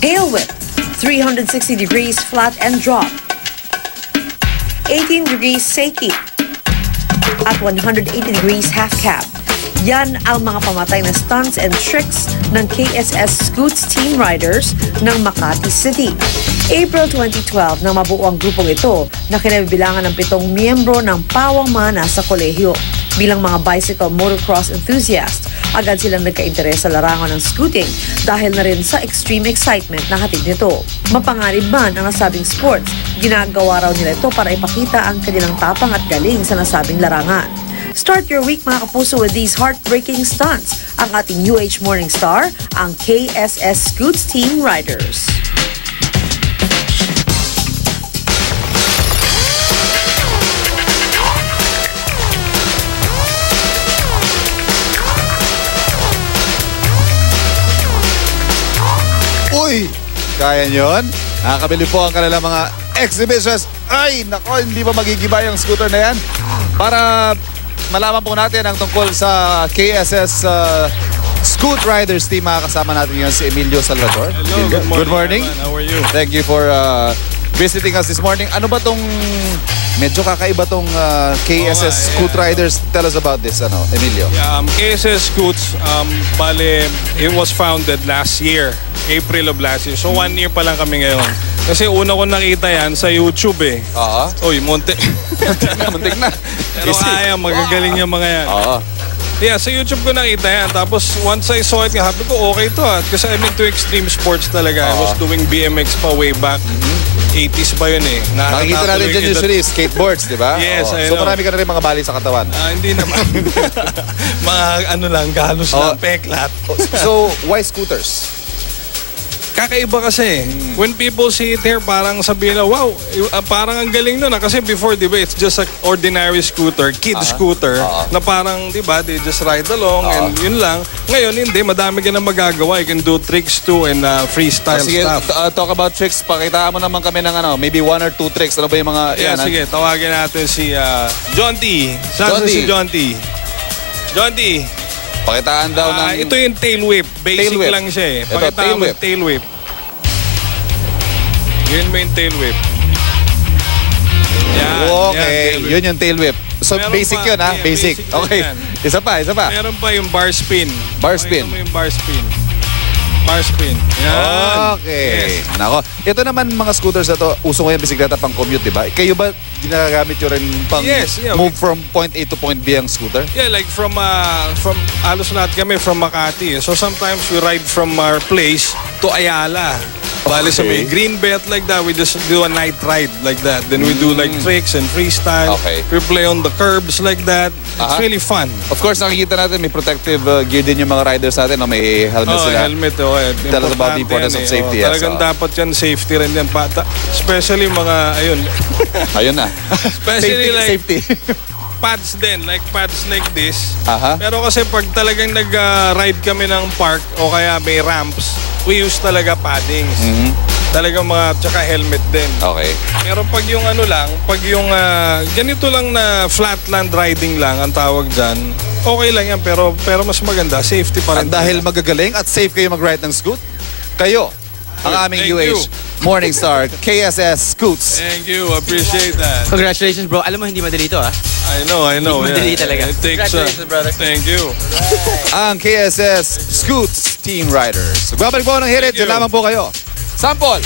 Tail whip, 360 degrees flat and drop. 18 degrees seiki. At 180 degrees half cab. Yan ang mga pamatay na stunts and tricks ng KSS Scoots Team Riders ng Makati City. April 2012 nang mabuo ang grupong ito na kinabibilangan ng 7 miyembro ng pawang mana sa kolehiyo. Bilang mga bicycle motocross enthusiast, agad silang nagka-interes sa larangan ng scooting dahil na rin sa extreme excitement na hatid nito. Mapanganib man ang nasabing sports, ginagawa raw nila ito para ipakita ang kanilang tapang at galing sa nasabing larangan. Start your week mga kapuso with these heartbreaking stunts. Ang ating UH Morning Star, ang KSS Scoots Team Riders. Uy! Kaya nyo yun? Nakakabili po ang kanilang mga exhibitions. Ay, nako, hindi ba magigiba yung scooter na yan? Para malaman po natin ang tungkol sa KSS Scoot Riders team. Makakasama natin yun si Emilio Salvador. Hello, Good morning. How are you? Thank you for visiting us this morning. Ano ba tong medyo kakaiba tong KSS Scoot Riders? Tell us about this, Emilio. Yeah, KSS Scoots, bale, it was founded last year, April of last year. So 1 year pa lang kami ngayon. Kasi una ko nakita yan sa YouTube eh. Oo. Uy, muntik. Muntik na. Pero kaya, magagaling yung mga yan. Oo. Yeah, sa YouTube ko nakita yan. Tapos once I saw it, sabi ko, okay to ha. Kasi I'm into extreme sports talaga. I was doing BMX pa way back. 80s pa yun eh. Nakikita natin dyan usually skateboards, di ba? Yes, I So know. marami ka na rin mga bali sa katawan. Hindi naman. Mga ano lang, galos lang, peklat. So, why scooters? Kakaiba kasi. When people see it here, parang sabihin na, wow, parang ang galing nun. Kasi before, di ba, it's just an ordinary scooter, kid scooter, na parang, di ba, they just ride along and yun lang. Ngayon, hindi. Madami ka na magagawa. You can do tricks too and freestyle Sige, stuff. talk about tricks. Pakitaan mo naman kami ng maybe 1 or 2 tricks. Ano ba yung mga... Yeah, sige. Tawagin natin si John T. Saan si John T? John T. Pakitaan daw ng... Ito yung tail whip. Basic Tail whip. lang siya eh. Ito, Pakita tail mo whip. yung tail whip. Yun mo yung tail whip. Yan, Okay, tail whip. yun yung tail whip. So, Meron basic pa, yun, ha? yeah, Basic. basic yun Okay. yan. Isa pa. Meron pa yung bar spin. Bar spin. Pakita mo yung bar spin. Bar spin. Yan. Okay. Yes. Nako. Ito naman mga scooters na to, uso ngayon bisikleta pang commute, di ba? Kayo ba ginagamit nyo rin pang Yes, yeah, move from point A to point B ang scooter? Yeah, like from halos lahat kami from Makati. So sometimes we ride from our place to Ayala. Bali sa may green belt like that, we just do a night ride like that. Then we do like tricks and freestyle. Okay. We play on the curbs like that. It's really fun. Of course, nakikita natin may protective gear din yung mga riders natin. No? May helmet sila. Helmet. Tell us about the importance of safety. Talagang dapat yan, safety rin yan. Especially mga, ayun. Ayun na. Especially like safety. pads din, like pads like this. Aha. Pero kasi pag talagang nag-ride kami ng park o kaya may ramps, we use talaga paddings. Talagang tsaka helmet din. Okay. Pero pag yung ano lang, pag yung ganito lang na flatland riding lang ang tawag dyan, okay lang yan. Pero mas maganda, safety pa rin. At dahil magagaling at safe kayo mag-ride ng scoot, kayo, ang aming Thank you. Morning Star, KSS Scoots. Thank you, appreciate that. Congratulations, bro. Alam mo, hindi madali to, ha? I know. Madali talaga. It takes, Congratulations, brother. Thank you. Ang KSS Scoots Team Riders. Magbabalik po ng hirit, Thank you. dyan lamang po kayo. Sample!